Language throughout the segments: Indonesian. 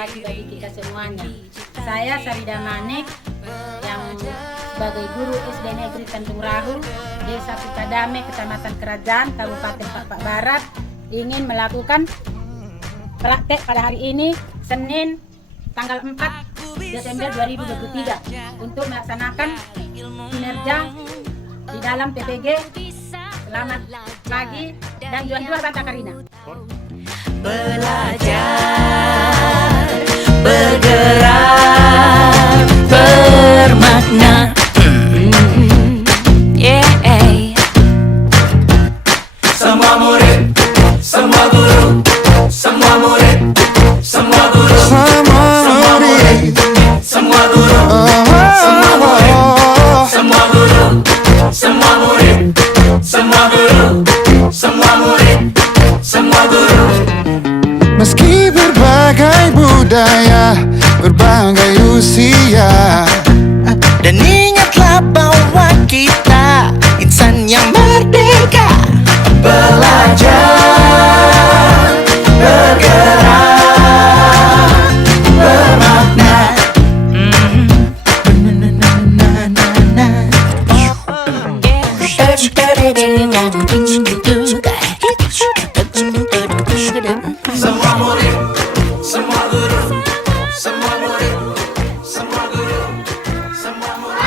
pagi bagi kita semuanya. Saya Sarida Manik yang sebagai guru SD Negeri Tanjung Rahu, Desa Sukadame, Kecamatan Kerajaan, Kabupaten Pakpak Barat, ingin melakukan praktek pada hari ini, Senin tanggal 4 Desember 2023, untuk melaksanakan kinerja di dalam PPG. Selamat pagi dan jual-jual Tante Karina. Belajar, bergerak, bermakna. Semua murid, semua guru, semua murid, semua guru, semua murid, semua guru, semua murid, semua guru, semua murid, semua guru, semua murid, semua guru. Meski berbagai budaya, berbagai usia, Dan ingatlah bahwa kita insan yang merdeka. Belajar, bergerak, bermakna. Semua murid, semua guru, semua murid, semua guru, semua murid.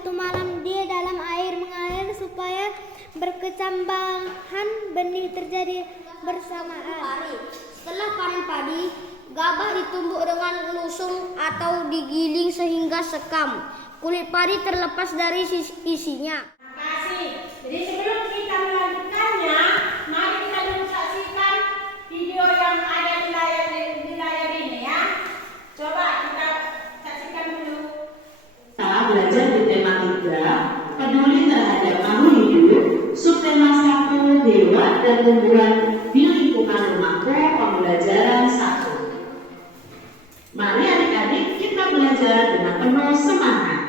satu malam dia dalam air mengalir supaya berkecambahan benih terjadi bersamaan. Setelah panen padi, gabah ditumbuk dengan lusung atau digiling sehingga sekam. Kulit padi terlepas dari isinya. Terima kasih. Jadi sebelum kita melanjutkannya, mari kita dulu saksikan video yang ada di layar ini ya. Coba kita saksikan dulu. Setelah belajar di tema 3, peduli terhadap makhluk hidup, subtema 1, dewa dan tumbuhan di lingkungan rumahku, pembelajaran 1. Mari adik-adik kita belajar dengan penuh semangat.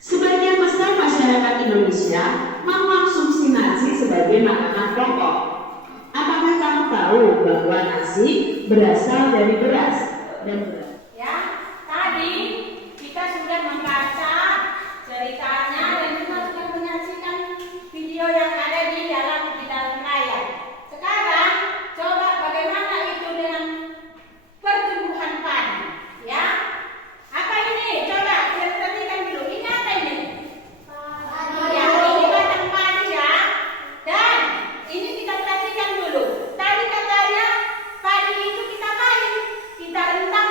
Sebagian besar masyarakat Indonesia mengkonsumsi nasi sebagai makanan pokok. Apakah kamu tahu bahwa nasi berasal dari beras dan beras? Ya, tadi kita sudah membaca ceritanya dan juga sudah menyaksikan video yang ada di dalam layar. Sekarang coba bagaimana itu dengan pertumbuhan padi, ya? Apa ini? Coba kita perhatikan dulu. Ini apa ini? Ya, ini batang padi ya. Dan ini kita perhatikan dulu. Tadi katanya padi itu kita panen, kita rendam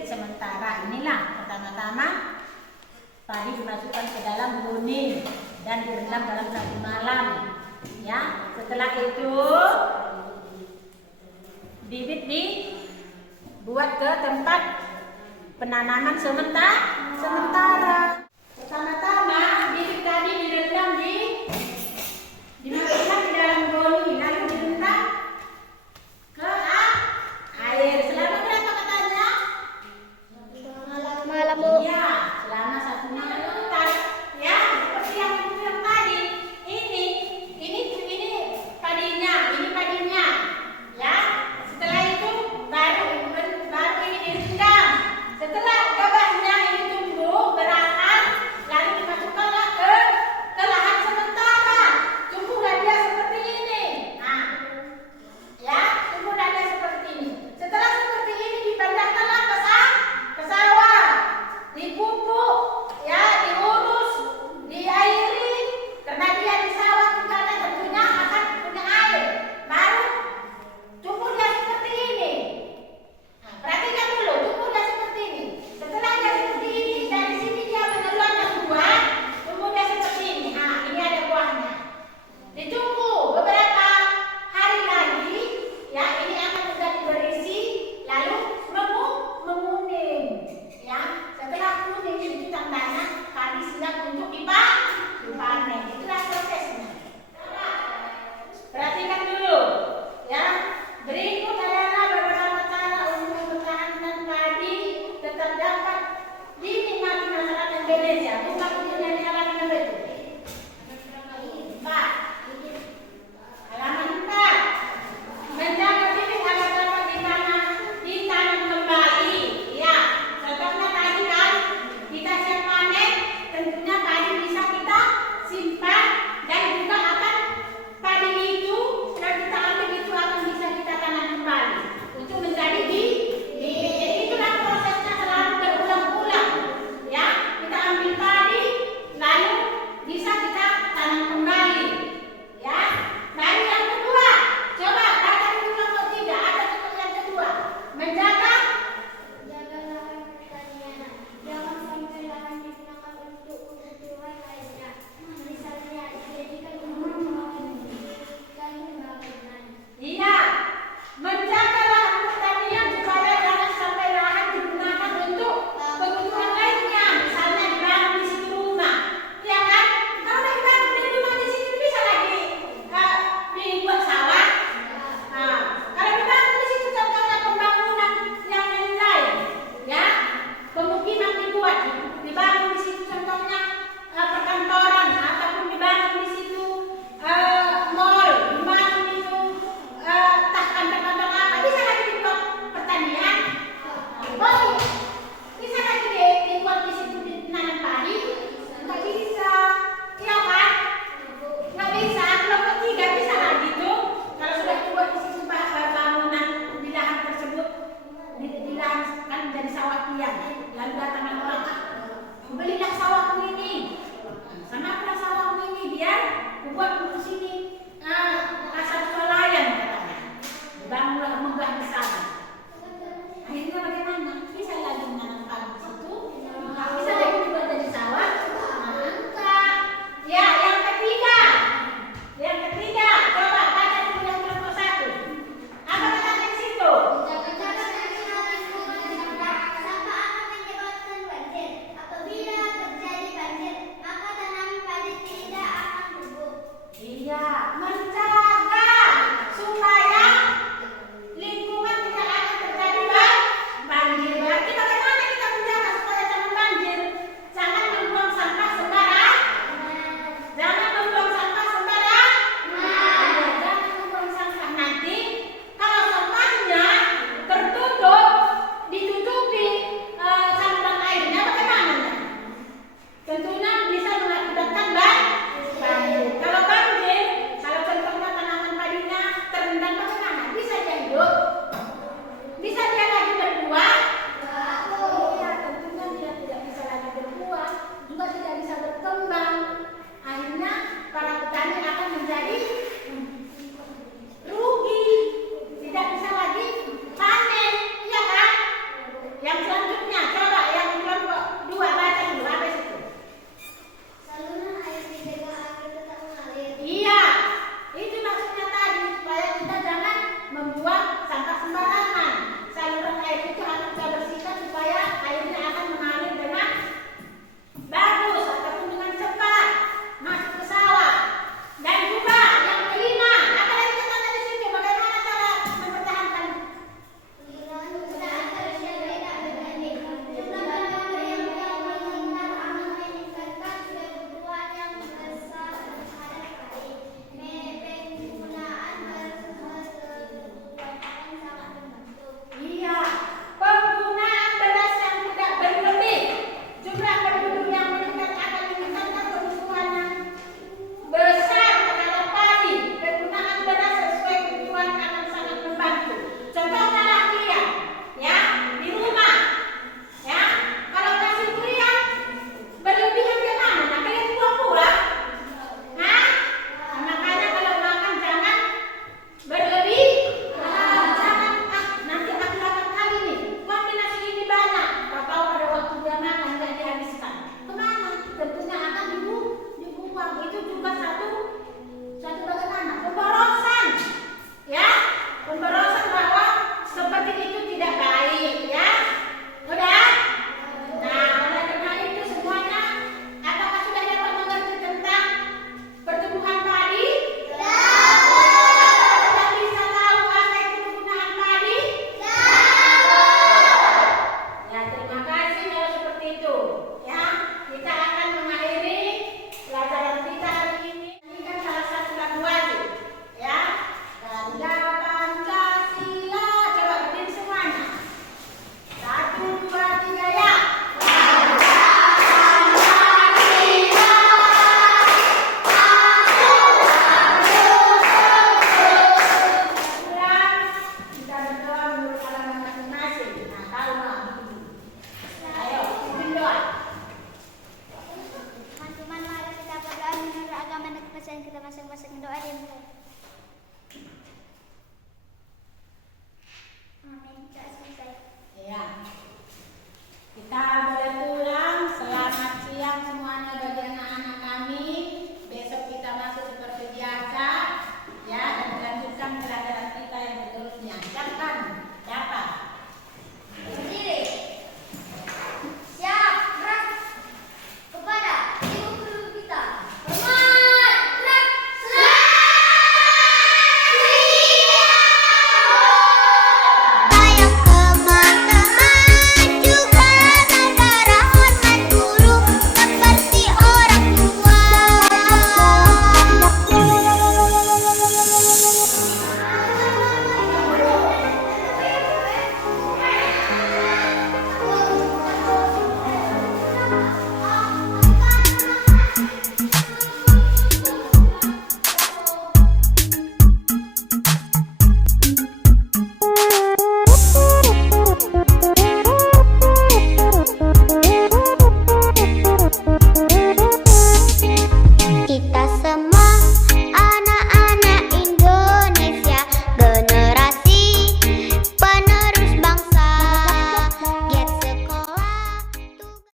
bibit sementara. Inilah pertama-tama padi dimasukkan ke dalam benih dan direndam dalam 1 malam. Ya, setelah itu bibit dibuat ke tempat penanaman sementara. Pertama-tama bibit tadi direndam dimasukkan di dalam goni, lalu direndam ke air selama berapa katanya? Malam Iya, selama 1 malam. Ya, seperti yang tadi. Ini padinya. Ya, setelah itu baru ini direndam. Setelah gabahnya ini tumbuh berakar, lalu dimasukkanlah ke lahan sementara. Tumbuhlah dia seperti ini. Nah, ya, tumbuhlah dia seperti ini. Setelah seperti ini dipindahkanlah ke sawah, dipupuk, ya, diurus, diairi. Karena dia di sawah tinggalnya tentunya akan punya air. Baru tumbuh dia seperti ini. Nah, perhatikan dulu, tumbuh dia seperti ini. Setelah dia seperti ini, dari sini dia mengeluarkan buah, tumbuh dia seperti ini. Nah, ini ada buahnya. Ditunggu beberapa hari lagi, ya, ini akan menjadi berisi, lalu menguning. Ya, setelah kuning itu tandanya padi siap untuk dipanen. Itulah prosesnya. Perhatikan dulu, ya. Berikut adalah beberapa cara untuk mempertahankan padi tetap dapat dinikmati masyarakat Indonesia. Buka bukunya di halaman yang berikut. 4. Halaman 4. Menjaga bibit agar dapat ditanam kembali. Ya, contohnya tadi kan kita siap panen, tentunya padi bisa kita simpan dan juga akan padi itu setelah kita ambil itu akan bisa kita tanam kembali untuk menjadi bibit. Jadi itulah prosesnya selalu berulang-ulang. Ya, kita ambil padi lalu bisa kita tanam kembali. Ya, baru yang kedua, coba baca dulu kelompok 3. Ada contoh yang kedua, menjaga Jaga lahan pertanian. Jangan sampai lahan digunakan untuk kebutuhan lainnya. Misalnya dijadikan rumah dan bangunan. Iya, menjaga lahan pertanian supaya jangan sampai lahan digunakan untuk kebutuhan lainnya. Misalnya dibangun di situ rumah, ya kan? Kalau dibangun di rumah di situ bisa lagi dibuat sawah. Nah, kalau dibangun di situ contohnya pembangunan yang lain, ya, pemukiman dibangun di situ contohnya perkantoran ataupun dibangun di situ mall, dibangun itu kantor-kantor apa, bisa lagi dibuat pertanian. Boleh, bisa lagi dibuat di situ nanam padi, nggak bisa, iya kan? Nggak bisa, kelompok 3 bisa lagi tuh. Kalau sudah dibuat di situ bangunan di lahan tersebut, di lahan kan jadi sawah kian, lalu datang orang, belilah sawahku ini, sama